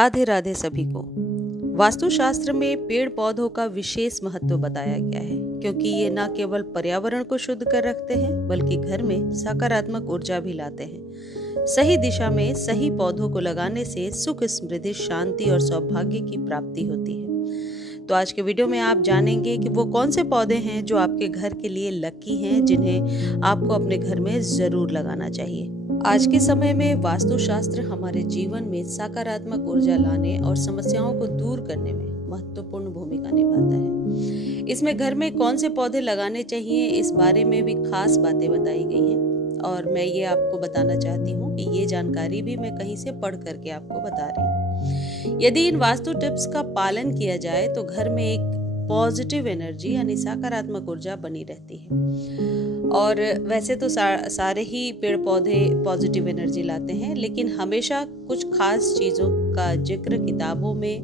राधे राधे सभी को। वास्तुशास्त्र में पेड़ पौधों का विशेष महत्व बताया गया है, क्योंकि ये न केवल पर्यावरण को शुद्ध कर रखते हैं बल्कि घर में सकारात्मक ऊर्जा भी लाते हैं। सही दिशा में सही पौधों को लगाने से सुख, समृद्धि, शांति और सौभाग्य की प्राप्ति होती है। तो आज के वीडियो में आप जानेंगे कि वो कौन से पौधे हैं जो आपके घर के लिए लकी हैं, जिन्हें आपको अपने घर में जरूर लगाना चाहिए। आज के समय में वास्तुशास्त्र हमारे जीवन में सकारात्मक ऊर्जा लाने और समस्याओं को दूर करने में महत्वपूर्ण भूमिका निभाता है। इसमें घर में कौन से पौधे लगाने चाहिए, इस बारे में भी खास बातें बताई गई हैं और मैं ये आपको बताना चाहती हूँ कि ये जानकारी भी मैं कहीं से पढ़ करके आपको बता रही हूँ। यदि इन वास्तु टिप्स का पालन किया जाए तो घर में एक पॉजिटिव एनर्जी यानी सकारात्मक ऊर्जा बनी रहती है। और वैसे तो सारे ही पेड़ पौधे पॉजिटिव एनर्जी लाते हैं, लेकिन हमेशा कुछ खास चीज़ों का जिक्र किताबों में,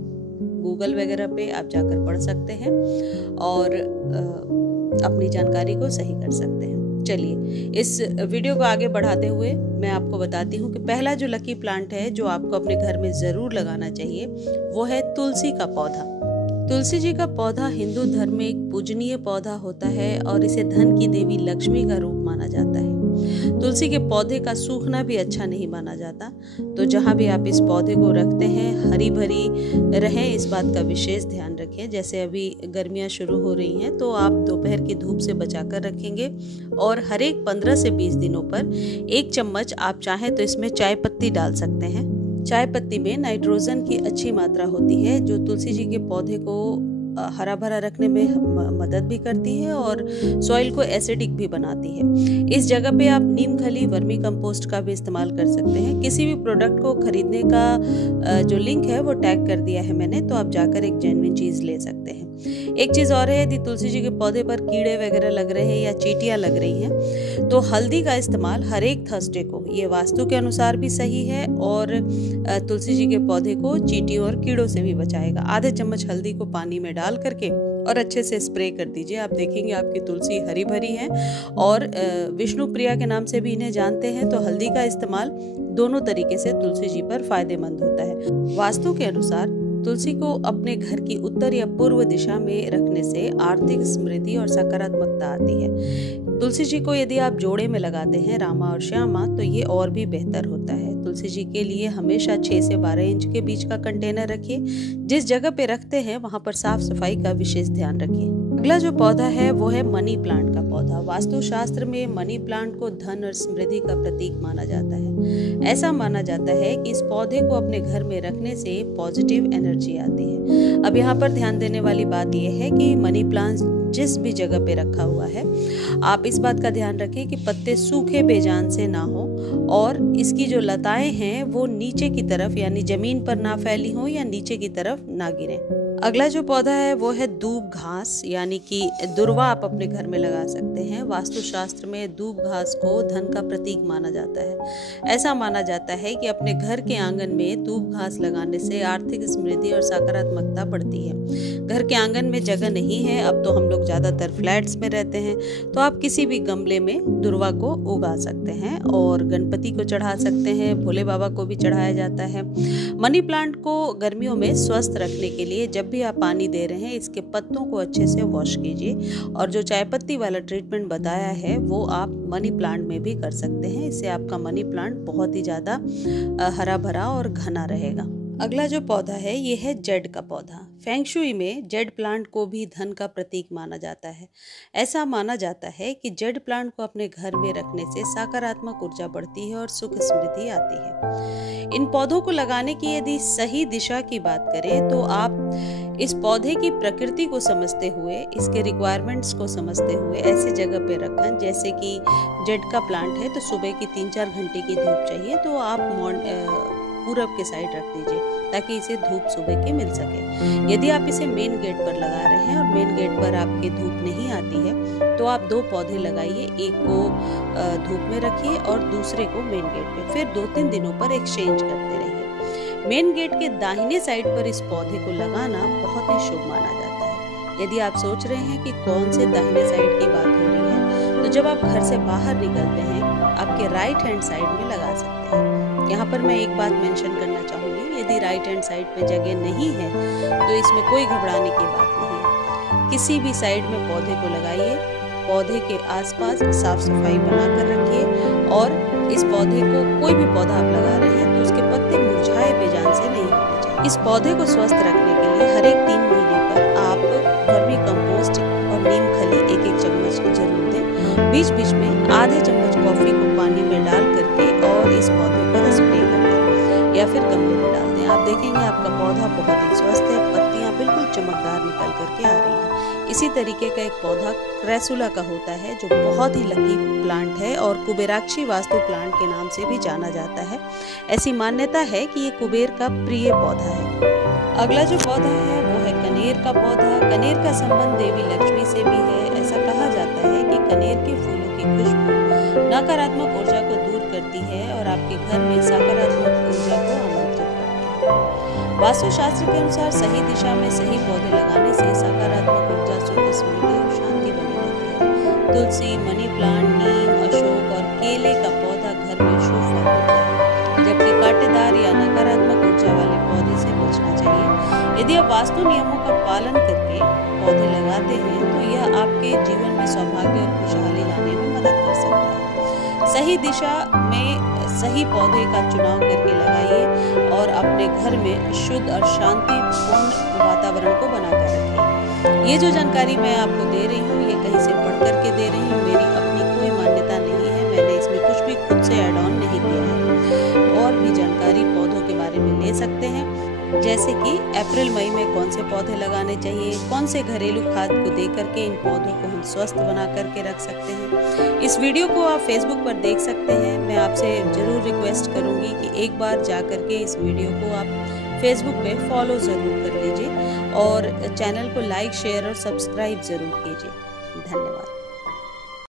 गूगल वगैरह पे आप जाकर पढ़ सकते हैं और अपनी जानकारी को सही कर सकते हैं। चलिए इस वीडियो को आगे बढ़ाते हुए मैं आपको बताती हूँ कि पहला जो लकी प्लांट है जो आपको अपने घर में ज़रूर लगाना चाहिए वो है तुलसी का पौधा। तुलसी जी का पौधा हिंदू धर्म में एक पूजनीय पौधा होता है और इसे धन की देवी लक्ष्मी का रूप माना जाता है। तुलसी के पौधे का सूखना भी अच्छा नहीं माना जाता, तो जहाँ भी आप इस पौधे को रखते हैं हरी भरी रहें, इस बात का विशेष ध्यान रखें। जैसे अभी गर्मियाँ शुरू हो रही हैं तो आप दोपहर की धूप से बचाकर रखेंगे और हर एक 15 से 20 दिनों पर 1 चम्मच आप चाहें तो इसमें चाय पत्ती डाल सकते हैं। चाय पत्ती में नाइट्रोजन की अच्छी मात्रा होती है जो तुलसी जी के पौधे को हरा भरा रखने में मदद भी करती है और सॉइल को एसिडिक भी बनाती है। इस जगह पे आप नीम खली, वर्मी कंपोस्ट का भी इस्तेमाल कर सकते हैं। किसी भी प्रोडक्ट को खरीदने का जो लिंक है वो टैग कर दिया है मैंने, तो आप जाकर एक जेन्युइन चीज़ ले सकते हैं। एक चीज़ और है, यदि तुलसी जी के पौधे पर कीड़े वगैरह लग रहे हैं या चींटियाँ लग रही हैं तो हल्दी का इस्तेमाल हर एक थर्सडे को, ये वास्तु के अनुसार भी सही है और तुलसी जी के पौधे को चींटियों और कीड़ों से भी बचाएगा। आधे चम्मच हल्दी को पानी में डाल करके और अच्छे से स्प्रे कर दीजिए। आप देखेंगे आपकी तुलसी हरी भरी है और विष्णु प्रिया के नाम से भी इन्हें जानते हैं, तो हल्दी का इस्तेमाल दोनों तरीके से तुलसी जी पर फायदेमंद होता है। वास्तु के अनुसार तुलसी को अपने घर की उत्तर या पूर्व दिशा में रखने से आर्थिक समृद्धि और सकारात्मकता आती है। तुलसी जी को यदि आप जोड़े में लगाते हैं, रामा और श्यामा, तो ये और भी बेहतर होता है। तुलसी जी के लिए हमेशा 6 से 12 इंच के बीच का कंटेनर रखिए। जिस जगह पे रखते हैं वहां पर साफ सफाई का विशेष ध्यान रखिए। अगला जो पौधा है वो है मनी प्लांट का पौधा। वास्तुशास्त्र में मनी प्लांट को धन और समृद्धि का प्रतीक माना जाता है। ऐसा माना जाता है कि इस पौधे को अपने घर में रखने से पॉजिटिव एनर्जी आती है। अब यहाँ पर ध्यान देने वाली बात यह है कि मनी प्लांट जिस भी जगह पे रखा हुआ है, आप इस बात का ध्यान रखें कि पत्ते सूखे बेजान से ना हो और इसकी जो लताएं हैं वो नीचे की तरफ यानी जमीन पर ना फैली हो या नीचे की तरफ ना गिरें। अगला जो पौधा है वो है दूब घास यानी कि दुर्वा। आप अपने घर में लगा सकते हैं। वास्तुशास्त्र में दूब घास को धन का प्रतीक माना जाता है। ऐसा माना जाता है कि अपने घर के आंगन में दूब घास लगाने से आर्थिक समृद्धि और सकारात्मकता बढ़ती है। घर के आंगन में जगह नहीं है, अब तो हम लोग ज़्यादातर फ्लैट्स में रहते हैं, तो आप किसी भी गमले में दुर्वा को उगा सकते हैं और गणपति को चढ़ा सकते हैं, भोले बाबा को भी चढ़ाया जाता है। मनी प्लांट को गर्मियों में स्वस्थ रखने के लिए जब भी आप पानी दे रहे हैं इसके पत्तों को अच्छे से वॉश कीजिए और जो चाय पत्ती वाला ट्रीटमेंट बताया है वो आप मनी प्लांट में भी कर सकते हैं। इससे आपका मनी प्लांट बहुत ही ज़्यादा हरा भरा और घना रहेगा। अगला जो पौधा है ये है जेड का पौधा। फेंग शुई में जेड प्लांट को भी धन का प्रतीक माना जाता है। ऐसा माना जाता है कि जेड प्लांट को अपने घर में रखने से सकारात्मक ऊर्जा बढ़ती है और सुख समृद्धि आती है। इन पौधों को लगाने की यदि सही दिशा की बात करें तो आप इस पौधे की प्रकृति को समझते हुए, इसके रिक्वायरमेंट्स को समझते हुए ऐसी जगह पे रखें। जैसे कि जेड का प्लांट है तो सुबह की 3-4 घंटे की धूप चाहिए, तो आप पूरब के साइड रख दीजिए ताकि इसे धूप सुबह की मिल सके। यदि आप इसे मेन गेट पर लगा रहे हैं और मेन गेट पर आपकी धूप नहीं आती है तो आप 2 पौधे लगाइए, एक को धूप में रखिए और दूसरे को मेन गेट पे। फिर 2-3 दिनों पर एक्सचेंज करते रहिए। मेन गेट के दाहिने साइड पर इस पौधे को लगाना बहुत ही शुभ माना जाता है। यदि आप सोच रहे हैं कि कौन से दाहिने साइड की बात हो रही है, तो जब आप घर से बाहर निकलते हैं आपके राइट हैंड साइड में लगा सकते हैं। यहाँ पर मैं एक बात मेंशन करना चाहूँगी, यदि राइट हैंड साइड पे जगह नहीं है तो इसमें कोई घबराने की बात नहीं है। किसी भी साइड में पौधे को लगाइए, पौधे के आसपास साफ सफाई बनाकर रखिए और इस पौधे को, कोई भी पौधा आप लगा रहे हैं तो उसके पत्ते मुरझाए बेजान से नहीं होने चाहिए। इस पौधे को स्वस्थ रखने के लिए हर एक 3 महीने पर आप वर्मी कंपोस्ट और नीम खली 1-1 चम्मच जरूर दें। बीच बीच में आधे चम्मच कॉफी को पानी में डाल करके और इस पौधे पर स्प्रे कर दें या फिर गमले में डाल दें। आप देखेंगे आपका पौधा बहुत ही स्वस्थ है, पत्तियां बिल्कुल चमकदार निकल करके आ रही हैं। इसी तरीके का एक पौधा क्रेसुला का होता है जो बहुत ही लकी प्लांट है और कुबेराक्षी वास्तु प्लांट के नाम से भी जाना जाता है। ऐसी मान्यता है कि ये कुबेर का प्रिय पौधा है। अगला जो पौधा है वो है कनेर का पौधा। कनेर का संबंध देवी लक्ष्मी से भी है। ऐसा कहा जाता है कि कनेर के फूलों की खुशबू नकारात्मक ऊर्जा को दूर करती है और आपके घर में सकारात्मक ऊर्जा को आमंत्रित करती है। वास्तुशास्त्र के अनुसार सही दिशा में सही पौधे लगाने से सकारात्मक ऊर्जा, सुख, समृद्धि और शांति बनी रहती है। तुलसी, मनी प्लांट, नीम, अशोक और केले का पौधा घर में शुभ फल होता है, जबकि कांटेदार या नकारात्मक ऊर्जा वाले पौधे से बचना चाहिए। यदि आप वास्तु नियमों का पालन करके पौधे लगाते हैं तो यह आपके जीवन में सौभाग्य और खुशहाली लाने में मदद कर सकता है। सही दिशा में सही पौधे का चुनाव करके लगाइए और अपने घर में शुद्ध और शांतिपूर्ण वातावरण को बनाकर रखें। ये जो जानकारी मैं आपको दे रही हूँ ये कहीं से पढ़ करके दे रही हूँ, मेरी अपनी कोई मान्यता नहीं है। मैंने इसमें कुछ भी खुद से ऐड ऑन नहीं किया है। और भी जानकारी पौधों के बारे में ले सकते हैं, जैसे कि अप्रैल मई में कौन से पौधे लगाने चाहिए, कौन से घरेलू खाद को दे करके इन पौधों को हम स्वस्थ बना करके रख सकते हैं। इस वीडियो को आप फेसबुक पर देख सकते हैं। मैं आपसे जरूर रिक्वेस्ट करूंगी कि एक बार जा करके इस वीडियो को आप फेसबुक पे फॉलो ज़रूर कर लीजिए और चैनल को लाइक, शेयर और सब्सक्राइब ज़रूर कीजिए। धन्यवाद।